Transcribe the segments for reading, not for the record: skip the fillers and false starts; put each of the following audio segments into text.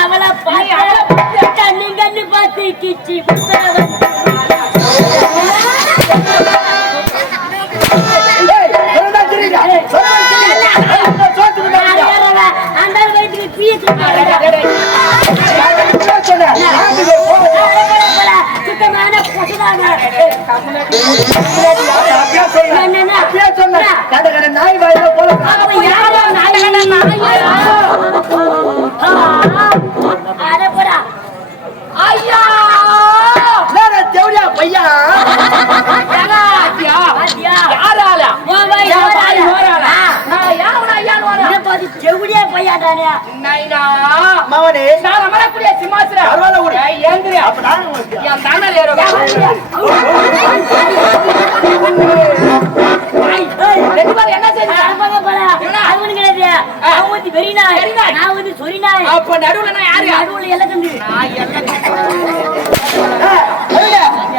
அவளை பார்த்தா நீங்க பார்த்து கிச்சி நாய் வாயில போல ஐயா தேவடியா பையா செவிடியா பையாட்டானே மாவனே அமரக்கூடிய சிம்மாசனம் அப்ப நான் என்ன அப்ப நடுவுல நான் யாரு நடுவுல எல்லாம் தம்பி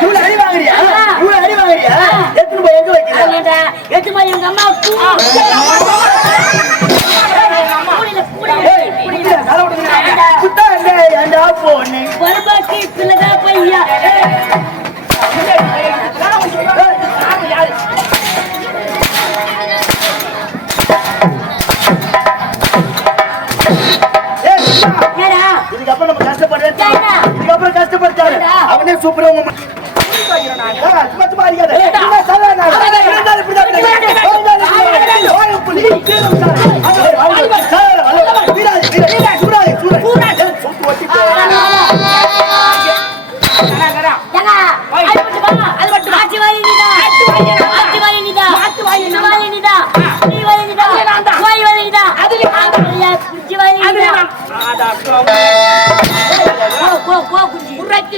இவ்வளவு அடி வாங்குறியா இவ்வளவு அடி வாங்குறியா எத்தனை போய் எங்க வைக்கிறா எட்டு போய் எங்க அம்மா பருபாக்கி பிள்ளைதா பையா இதுக்கப்புறம் நம்ம இதுக்கப்புறம் கஷ்டப்படுத்தாரு அவனே சூப்பரா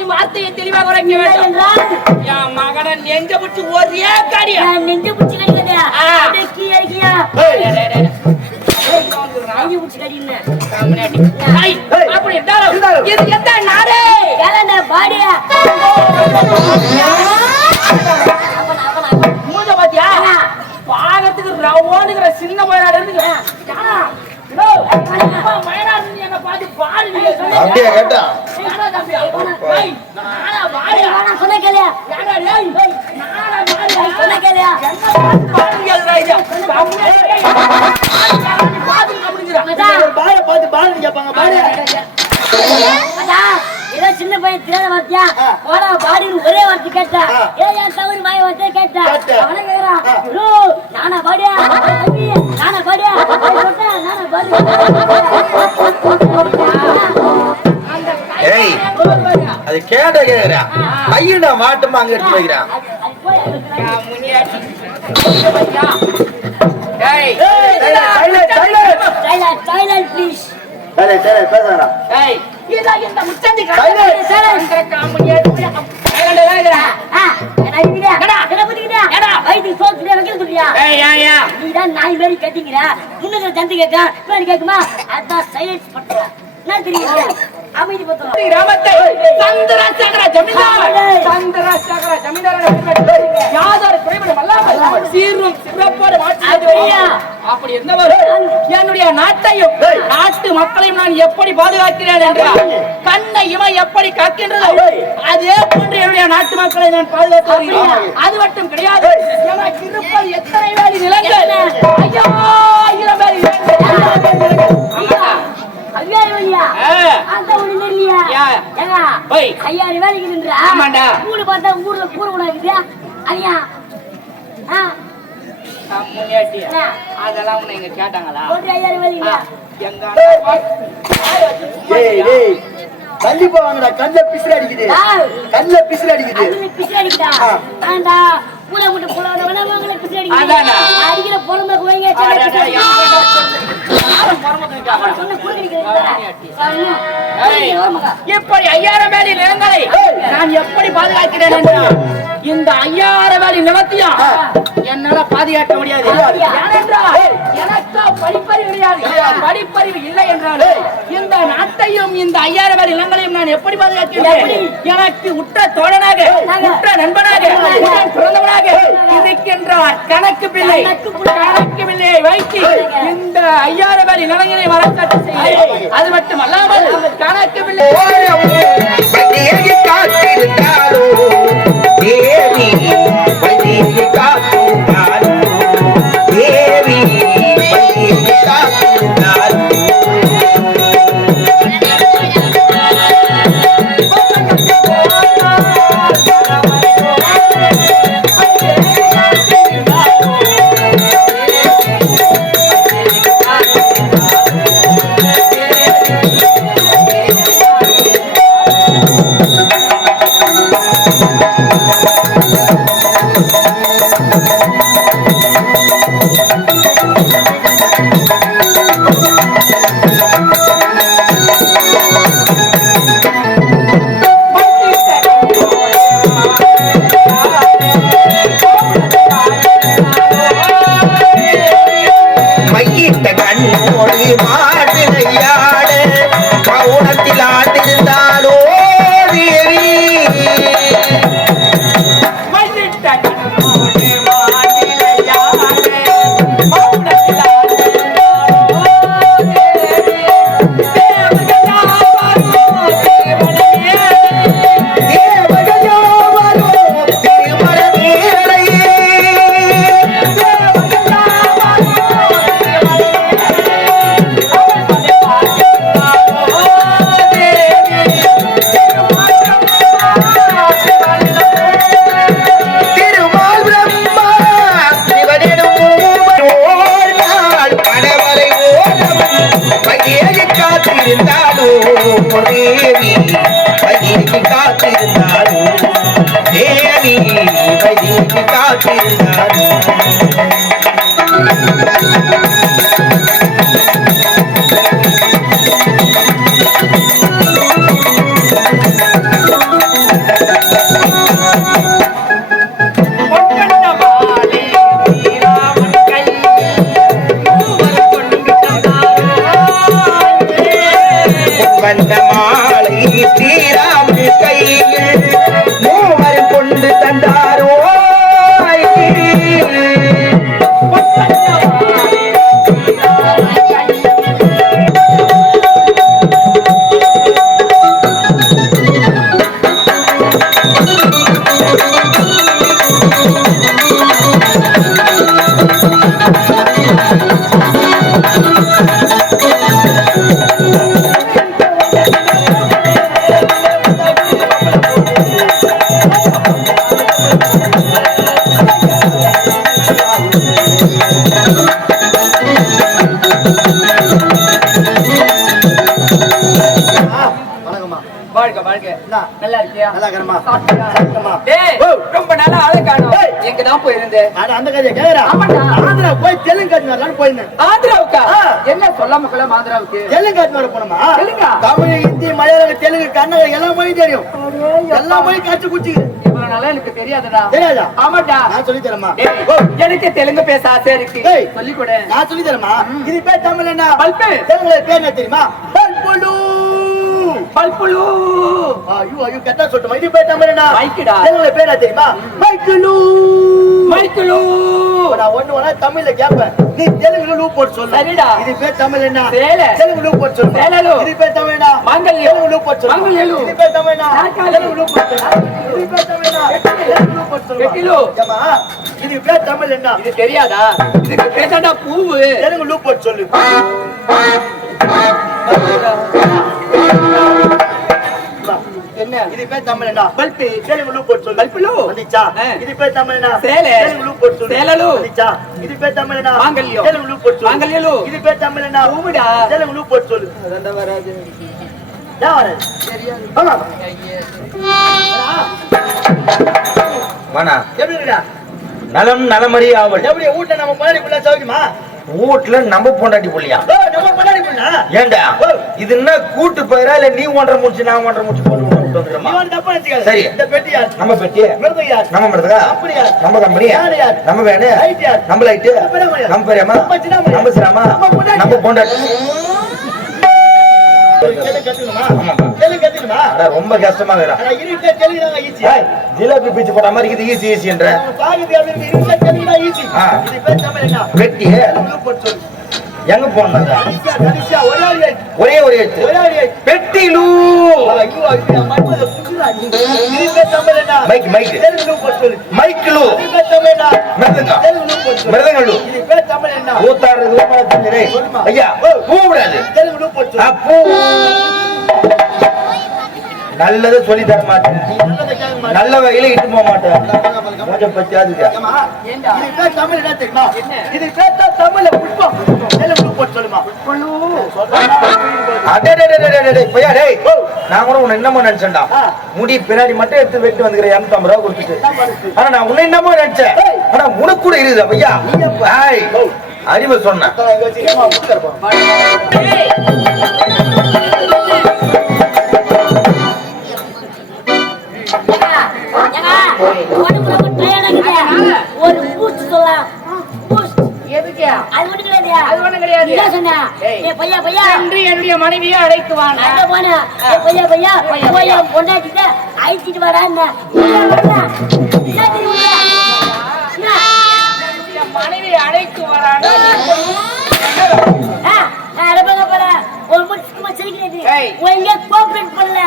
வார்த்தையை தெளிவாக உரைக்க வேண்டும் மகனை நெஞ்ச பிடிச்சி ஒரே காடியா நெஞ்ச பிடிச்சி கடிக்கிறியா பாகத்துக்கு ரவோனுங்கிற சின்ன மயிலாடு இருக்கு அப்படியே கேட்டா ஏதோ சின்ன பையன் தெரியாத வார்த்தையா போடா பாடின்னு ஒரே வார்த்தை கேட்டா ஏன் தவறு வாய வார்த்தை கேட்டா அவனை கேக்குறான் நானா பாடியா நானா பாடியா நானா பாடியா அது கேட்ட கேக்குறா பையனா மாட்டுமா அங்க எடுத்து வைக்கிறான் நாய் மாதிரி கட்டிங்கிற முன்னுக்கு தந்து கேட்க கேட்குமா அதான் சைலன்ஸ் பண்ற என்ன தெரியுது அமைதி பத்திரம் கிராமத்தை சந்திரசேகர ஜமீன்தார் யாதொரு குறைவிடம் அல்லாமல் சீரும் சிறப்போடு அப்படி இருந்தவர் என்னுடைய நாட்டையும் நாட்டு மக்களையும் நான் எப்படி பாதுகாக்கிறேன் என்றால் கண்ணை இவன் எப்படி காக்கின்றதோ அதே போன்று என்னுடைய நாட்டு மக்களை நான் பாதுகாத்து வருகிறேன். அது மட்டும் கிடையாது, எனக்கு இருப்பது எத்தனை வேலி நிலங்கள், 5000 வேலி நிலங்கள். அதெல்லாம் உன்னை கேட்டாங்களா? கண்டிப்பா வாங்கடா, கல்ல பிசிறு அடிக்குது, கல்ல பிசிறு அடிக்குது. அடிக்கிற பொறுமை இப்படி 5000 வேலி நிலங்களை நான் எப்படி பாதுகாக்கிறேன் என்றால் இந்த 5000 வேலி நிலத்தையும் என்னால பாதுகாக்க முடியாது. ஏனென்றால் எனக்கு படிப்பறிவு கிடையாது. படிப்பறிவு இல்லை என்றாலும் இந்த நாட்டையும் இந்த 5000 வேலி நிலங்களையும் நான் எப்படி பாதுகாக்கிறேன்? எனக்கு உற்ற தோழனாக, உற்ற நண்பனாக, நான் கணக்கு பிள்ளை வைத்து இந்த 5000 பேர் இளைஞரை வரக்காட்சி செய்ய அது மட்டும் அல்லாமல் கணக்கு பிள்ளை காத்திருந்தாரோ தேவி காத்திருந்தாரோ தேவி காத்திருந்தாரோ நல்லா இருக்கியா? நல்லா இருக்கறமா. சாப்பிட்டியா? டேய், ரொம்ப நாளா ஆளே காணோம். எங்க தான் போயிருந்தே? அந்த கதைய கேக்குறா. ஆமாடா. ஆந்திரா போய் தெலுங்கு காட்சி வரலாம்னு போயிருந்தேன். ஆந்திராவுக்கா? என்ன சொல்லாம கொள்ள ஆந்திராவுக்கு? தெலுங்கு காட்சி வர போனோமா? தெலுங்கா? தமிழ், ஹிந்தி, மலையாளம், தெலுங்கு, கன்னடம் எல்லா மொழியும் தெரியும். எல்லா மொழியும் காட்சி குடிச்சிக்கிறேன். இவ்வளவு நாளா எனக்கு தெரியாதுடா. தெரியாதா? ஆமாடா. நான் சொல்லி தரமா. எனக்கு தெலுங்கு பேச ஆசை இருக்கு. சொல்லி கொடு. நான் சொல்லி தரமா. இது பேர் தமிழ் என்ன? பல்பு. தெலுங்குல பேர் என்ன தெரியுமா? பல்புலு. பல்புலு. ஐயோ கரெக்டா சொல்லுமா. இது பேர் தமிழ் என்ன? மைக்குடா. தெலுங்குல பேர் என்ன தெரியுமா? மைக்குலு. மைக்குலு. நான் ஒண்ணு தமிழ்ல கேப்பேன். நீ தெலுங்குல லூ போட்டு சொல்லு. சரிடா. இது பேர் தமிழ் என்ன? சேல. தெலுங்கு லூ போட்டு சொல்லு. சேலலு. இது பேர் தமிழ் என்ன? மாங்கல்யம். தெலுங்கு லூ போட்டு சொல்லு. மாங்கல்யலு. இது பேர் தமிழ் என்ன? தெலுங்கு லூ போட்டு சொல்லு. இது பேர் தமிழ் என்ன? தெலுங்கு லூ போட்டு சொல்லு. வெட்டிலு. ஏமா இது பேர் தமிழ் என்ன? இது தெரியாதா? இதுக்கு பேசாடா பூவு. தெலுங்கு லூ போட்டு சொல்லு. என்ன இது பேர் தமிழ் என்ன? பல்பு. தெலுங்கு லூ போட்டு சொல்லு. பல்புலு. வந்துச்சா? இது பேர் தமிழ் என்ன? சேல. தெலுங்கு லூ போட்டு சொல்லு. சேலலு. வந்துச்சா? இது பேர் தமிழ் என்ன? மாங்கல்யம். தெலுங்கு லூ போட்டு சொல்லு. மாங்கல்யலு. இது பேர் தமிழ் என்ன? பூவுடா. தெலுங்கு லூ போட்டு சொல்லு. அதெண்டா வராது. யா வராது. தெரியாது. ஆமா. வானா எப்படி இருக்கடா? நலம் நலமறி ஆவல். எப்படி வீட்ல நம்ம முன்னாடி புள்ள சௌக்கியமா? வீட்டுல நம்ம பொண்டாட்டி புள்ளியா? நம்ம முன்னாடி புள்ள. ஏண்டா இது என்ன கூட்டு போயிரா இல்ல நீ ஒன்றரை முடிச்சு நான் ஒன்றரை முடிச்சு போட்டு வந்துடுறோமா? நீ தப்பா நினைச்சுக்காத. சரி. இந்த பெட்டி யார்? நம்ம பெட்டி மிருது யார்? நம்ம மிருதுகா கம்பெனி யார்? நம்ம கம்பெனி யார் யார்? நம்ம வேணு லைட் யார்? நம்ம லைட்டு நம்ம பெரியம்மா நம்ம சின்னம்மா நம்ம சிராமா நம்ம பொண்டாட்டி. நம்ம பொண்டாட்டி. கேளு கட்டுமா? ஆமாப்பா. தெலுங்கு கத்துக்கணுமா? ரொம்ப கஷ்டமா இருக்குடா. ஆனா இருக்க தெலுங்கு தாங்க ஈஸி. ஜிலேபி பீச்சு போட்ட மாதிரி இது ஈஸி ஈஸின்ற பாக்குது அப்படி இருக்க தெலுங்கு தான் ஈஸி. இது பேர் தமிழ் என்ன? வெட்டி தெலுங்கு போட்டு சொல்லு. எங்க போனதா? கடைசியா ஒரே ஒரு எழுத்து. பெட்டிலு. ஐயோ ஐயோ மண்ணுல புடிடா நீ. இது பேர் தமிழ் என்ன? Mic mic. தெலுங்கு போட்டு சொல்லு. மைக்லு. இது பேர் தமிழ் என்ன? மிருதங்க. தெலுங்கு போட்டு சொல்லு. மிருதங்கலு. இது பேர் தமிழ் என்ன? ஊத்தாடுறது ஊமால தெரிஞ்சே. ஐயா பூவுடாது. தெலுங்கு போட்டு சொல்லு. பூ. நல்லது சொல்லி தர மாட்டேன். நல்ல வகையில இட்டு போக மாட்டேன். கொஞ்சம் பச்சாதுங்க. இது பேர் தமிழ் என்ன தெரியுமா? இது பேர் தமிழ்ல புஷ்பம். தெலுங்கு போட்டு சொல்லுமா? பையா டேய், நான் கூட உன்னை என்னமோ நினைச்சேன்டா. முடி பின்னாடி மட்டும் எடுத்து வெட்டி வந்துக்கிறேன் 250 ரூபா கொடுத்துட்டு. ஆனா நான் உன்னை என்னமோ நினைச்சேன். ஆனா உனக்கு கூட இருக்குதா பையா? அறிவு சொன்னேன். ஒரு பூஸ்ட் சொல்லலாம். பூஸ்ட் எதுக்கு? அது ஒண்ணு கிடையாது. அது ஒண்ணும் கிடையாது. என்ன சொன்ன? ஏ பையா பையா என்று என்னுடைய மனைவியை அழைத்துவான். அங்க போனா ஏ பையா பையா போய் பொண்டாட்டிட்ட அழைச்சிட்டு வாடான்னா மனைவியை அழைத்து வரான். ஒரு முக்கியமா சிரிக்கிறது எங்க கோஆபரேட் பண்ணல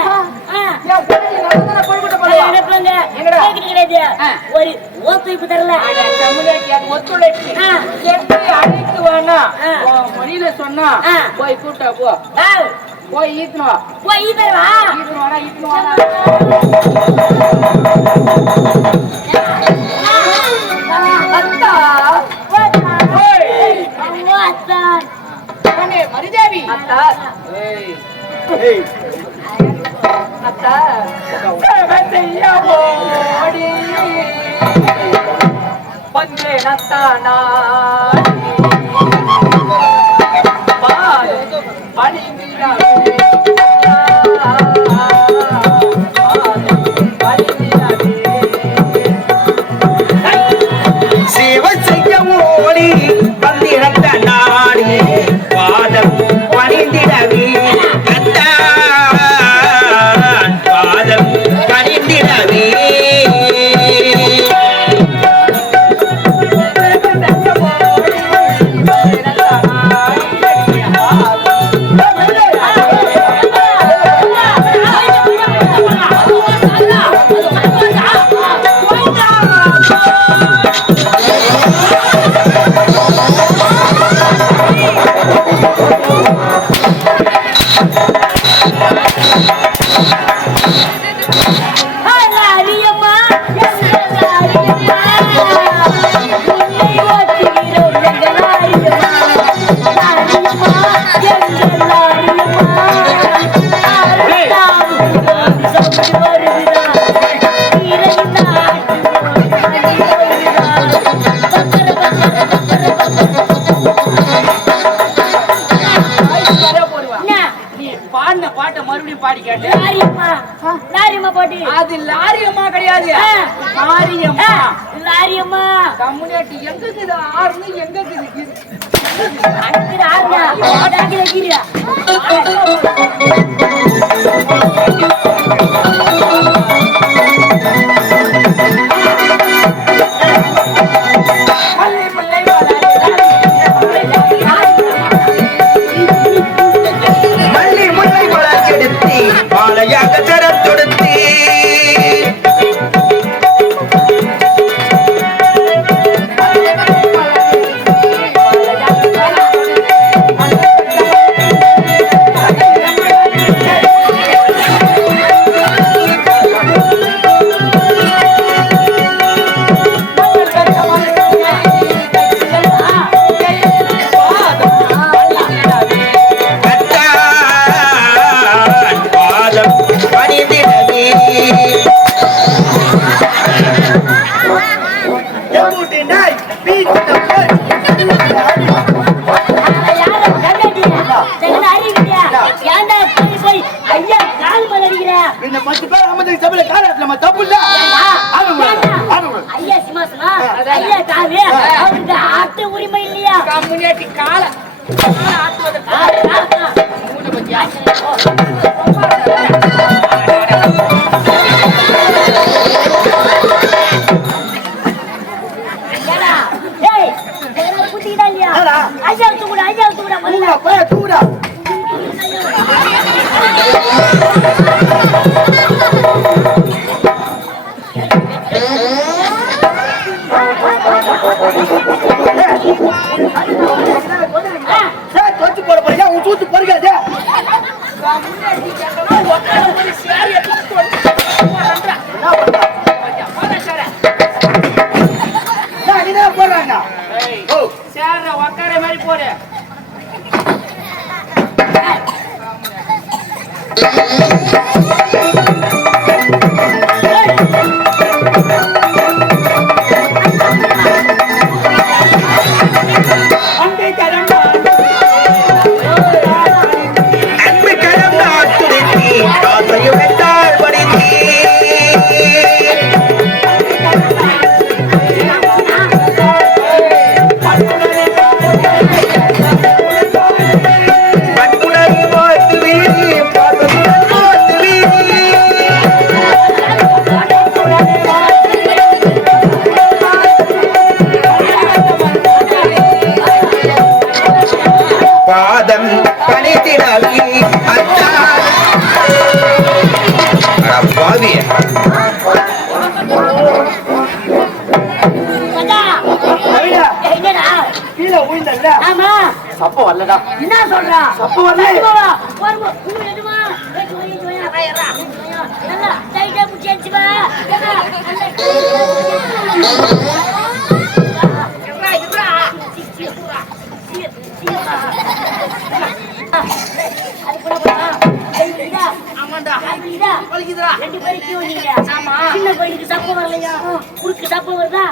ஒரு ஒத்துழைப்பு தரல. ஒத்துழைப்பு அழைத்து வானா மொழியில சொன்னா போய் கூட்டா போ. போய் ஈத்தணும். போய் ஈத்தவா ஈத்தணும் ஈத்தணும். மரிதேவி சேவை செய்ய ஓடி வந்திருந்த நாடு பாதம் பணிந்திடவே பாதம் பணிந்திடவே பாட்டை மறுபடியும் பாடி கேட்டேன். அது லாரியம்மா கிடையாது. லாரியம்மா லாரியம்மா கம்யூனிட்டி எங்க இருக்குது? ஆறுன்னு எங்க இருக்குது? மல்லி முல்லை வளர்க்கெடுத்தி மாலையாக தரம் தொடுத்தி உரிமை இல்லையா? கம்யூனிட்டி கால ஆட்டுவது தொச்சு போட போறியா உன் சூத்து பொறுக்காதே போடுறாங்க உக்கார மாதிரி போற சப்ப வரலடா என்ன சொல்றா சப்ப வரல சின்ன பையனுக்கு சப்ப வரலையா குறுக்கு சப்ப வருதா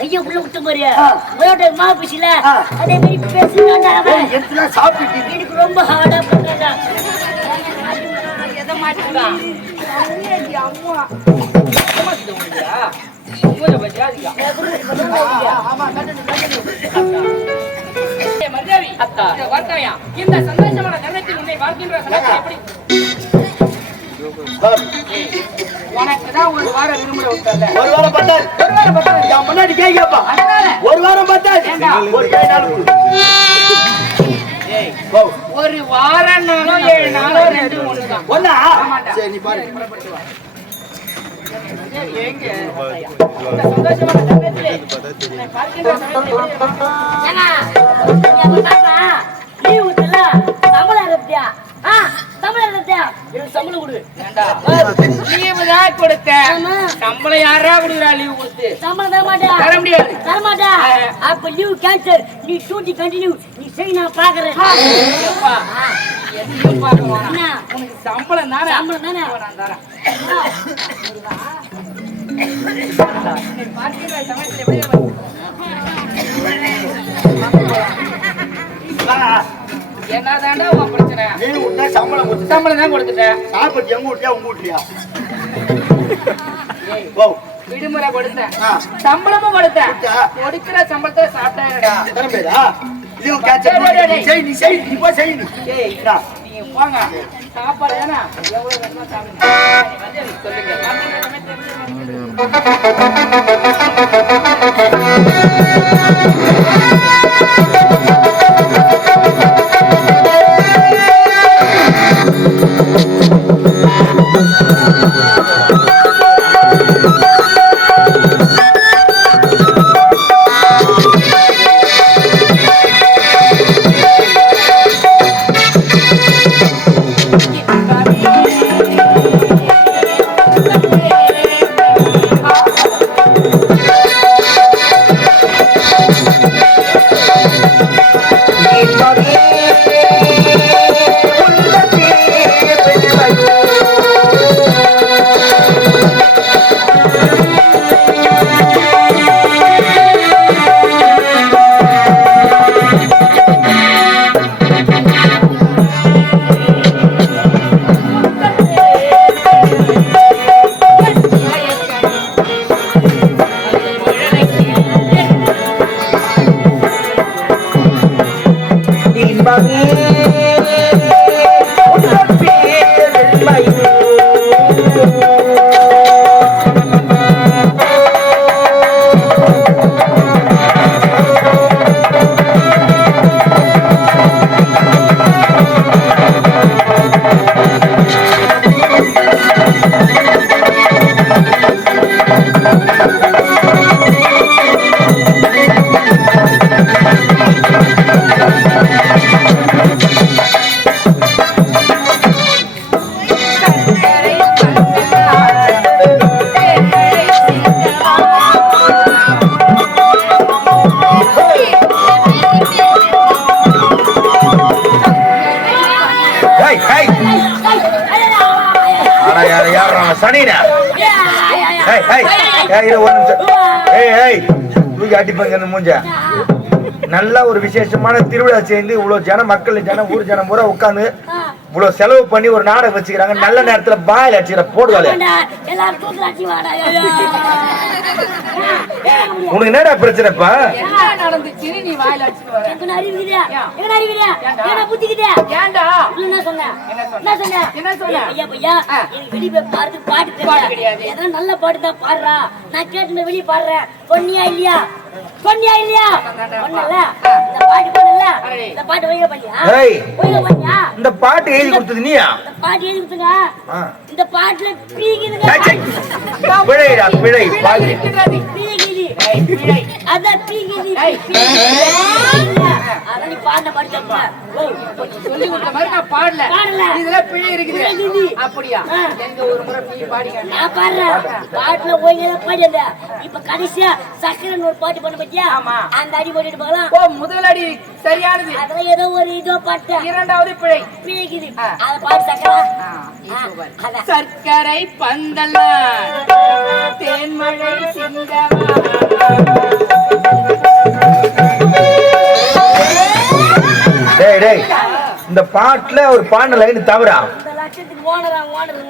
கைய உள்ள விட்டு போறிய மாப்பிசில அதே மாதிரி பேசுறான்டா அவன் எத்தனை சாப்பிட்டு எனக்கு ரொம்ப ஹார்டா பண்ணடா எதை மாட்டிடா அம்மா அம்மா கிட்ட ஓடியா ஊர பஜாரியா ஆமா மரியாதை அத்தா வார்த்தையா இந்த சந்தோஷமான தருணத்தில் உன்னை வாழ்கின்ற சந்தோஷம் எப்படி உனக்குதான் ஒரு வாரம் விரும்புற விட்டல ஒரு வாரம் பார்த்தா முன்னாடி கேப்பா ஒரு வாரம் பார்த்தா ஒரு வாரம்னாலும் 7 நாளோ 2 3 தான் ஒண்ணா சரி நீ பாரு எங்க இந்த சந்தோஷமான தருணத்திலே உன்னை பார்க்கின்ற சந்தோஷம் லீவ் விட்டல சம்பளம் இருப்பியா சம்பளம் இருப்பியா எனக்கு சம்பளம் கொடு லீவு தான் கொடுத்தேன் சம்பளம் யாரா கொடுக்குறா லீவு கொடுத்து சம்பளம் தர மாட்டா தர முடியாது தர மாட்டா அப்ப லீவ் கேன்சல் நீ டியூட்டி கண்டினியூ நீ செய் நான் பாக்குறேன் எதுவும் பார்க்க வேணாம் உனக்கு சம்பளம் தானே சம்பளம் தானே நான் தரேன் பார்க்கிற சமயத்தில் எப்படி என்னதாண்டா உன் பிரச்சனை நீ விட்டா சம்பளம் தான் கொடுத்துட்டேன் சாப்பிட்டு எங்க வீட்லயா உங்க வீட்லயா விடுமுறை கொடுத்தேன் சம்பளமும் கொடுத்தேன் கொடுக்கிற சம்பளத்தை சாப்பிட்டேடா தரம்பேடா இது கேட்ச நீ செய் நீ போய் செய் நீ வாங்க சாப்பாடு ஏன்னா எவ்வளவு வேணுமோ சாப்பிடுங்க வந்து எனக்கு சொல்லுங்க சனினா மூஞ்ச நல்ல ஒரு விசேஷமான திருவிழா சேர்ந்து இவ்வளவு ஜனம் மக்கள் ஜனம் ஊர் ஜனம் பூரா உட்காந்து இவ்வளவு செலவு பண்ணி ஒரு நாடகம் வச்சுக்கிறாங்க. நல்ல நேரத்துல பாயில் அடிச்சுக்கிற போடுவாங்க. உனக்கு என்னடா பிரச்சனைப்பா? நல்ல பாட்டு தான் பாடுறா. நான் கேட்டு வெளியே பாடுறேன். சொன்னியா இல்லையா? சொன்னியா இல்லையா? இந்த பாட்டு வைக்க பண்ணியா? இந்த பாட்டு எழுதி கொடுத்தது நீயா? இந்த பாட்டு எழுதி கொடுத்துங்க. இந்த பாட்டுல பீகிதுங்க. பிழைடா பிழை பாதி பீகிதி. அதான் பீகிதி. அதான் நீ பாட்ட படிச்சப்பா. சொல்லி கொடுத்த மாதிரி நான் பாடல. இதுல பிழை இருக்குது. அப்படியா? எங்க ஒரு முறை நீ பாடிங்க. நான் பாடுறேன். பாட்டுல ஓய்யா பாடுங்க. இப்ப கடைசியா சக்கரன் ஒரு பாட்டு பண்ண பத்தியா? ஆமா. அந்த அடி போட்டுட்டு போகலாம். ஓ முதல் அடி சரியானது. அதுல ஏதோ ஒரு இதோ பாட்டு. இரண்டாவது பிழை. பீகிதி. அத பாட்டு சக்கரன். சர்க்கரை பந்தல்ல தேன்மழை சிந்தவா. டேய் டேய் இந்த பாட்டுல ஒரு பாடின லைன் தவறா? இந்த லட்சத்துக்கு ஓனர்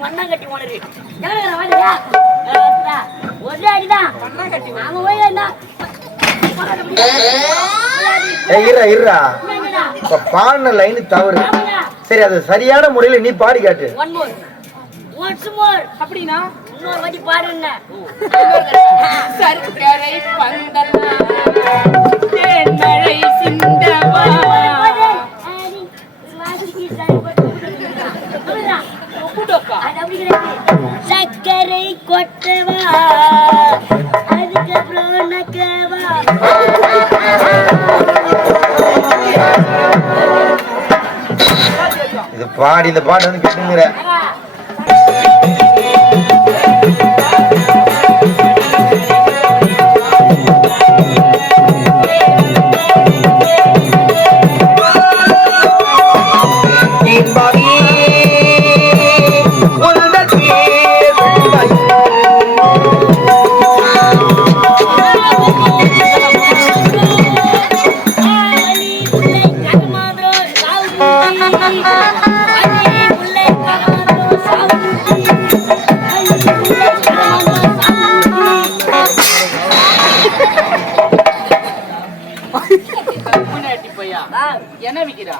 மண்ணாங்கட்டி ஓனர். எங்கடா வாடியா? ஒரே அடிதான். மண்ணாங்கட்டி. நாம போய்டா. ஏய் இருடா. இப்ப பாடின லைன் தவறு. சரி அது சரியான முறையில நீ பாடி காட்டு. One more. Once more. அப்படினா இன்னொரு வாட்டி பாடுங்க. சர்க்கரை பந்தல்ல தேன்மழை சிந்தவா. சக்கரை கொட்டவா அதுக்கப்புறம் நக்கவா. இது பாடி இந்த பாட்டு வந்து கேட்டுங்கிற என்ன விக்கிறா?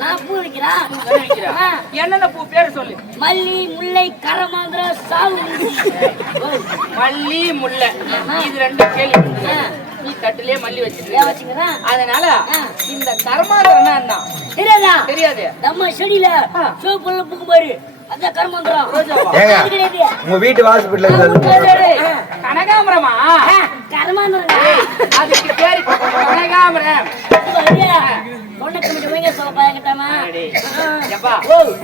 நான் பூ வைக்கிறேன். வைக்கிறேன். என்னென்ன பூ பேர் சொல்லு. மல்லி, முல்லை, கரமாந்திரம், சாவு. மல்லி, முல்லை, இது ரெண்டு கேள்வி. நீ தட்டிலே மல்லி வச்சுக்கிறேன். அதனால இந்த கர்மாந்திரம்னா என்ன தெரியாதா? தெரியாது. நம்ம செடியில சோப்புல பூக்கு பாரு, அதான் கர்மாந்திரம். உங்க வீட்டு வாசப்படில கனகாமரமா? கர்மாந்திரம் அதுக்கு பேரு கனகாமரம்.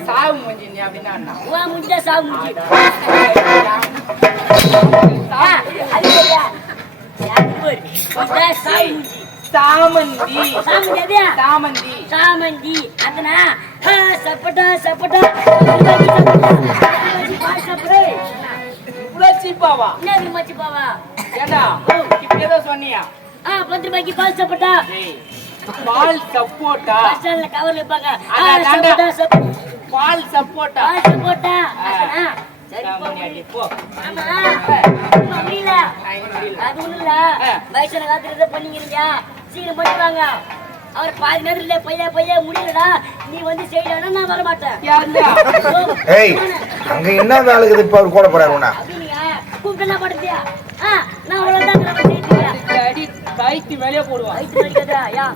சாவு மூஞ்சி அப்படின்னா முடிஞ்சா சாவு முடிஞ்சு சாமந்தி. சாமந்தி சாமந்தி அதனா சப்பட்டா சப்பட்டா மச்சிப்பாவா? என்ன மச்சிப்பாவா? ஏண்டா இப்ப ஏதோ சொன்னியா? 10 ரூபாய்க்கு பால் சப்பட்டா. பால் சப்போட்டா பஸ்ல கவர்ல வைப்பாங்க. பால் சப்போட்டா. பால் சப்போட்டா சரி போ. ஆமா முடியல. அது ஒண்ணும் இல்ல, வயசான காலத்துல பண்ணிக்கிறீங்க, சீக்கிரம் பண்ணிடுவாங்க. அவர் பாதி நேரத்துல பையா முடியலடா, நீ வந்து செய்யலன்னா நான் வர மாட்டேன். ஏய் அங்க என்ன வேலை இருக்குது இப்ப கூட போறாருன்னா கூப்பிட்டு என்ன படுத்தியா? நான் அவ்வளவுதான் அடி கைக்கு மேலே போடுவான். வயிற்று வலிக்குதா? யா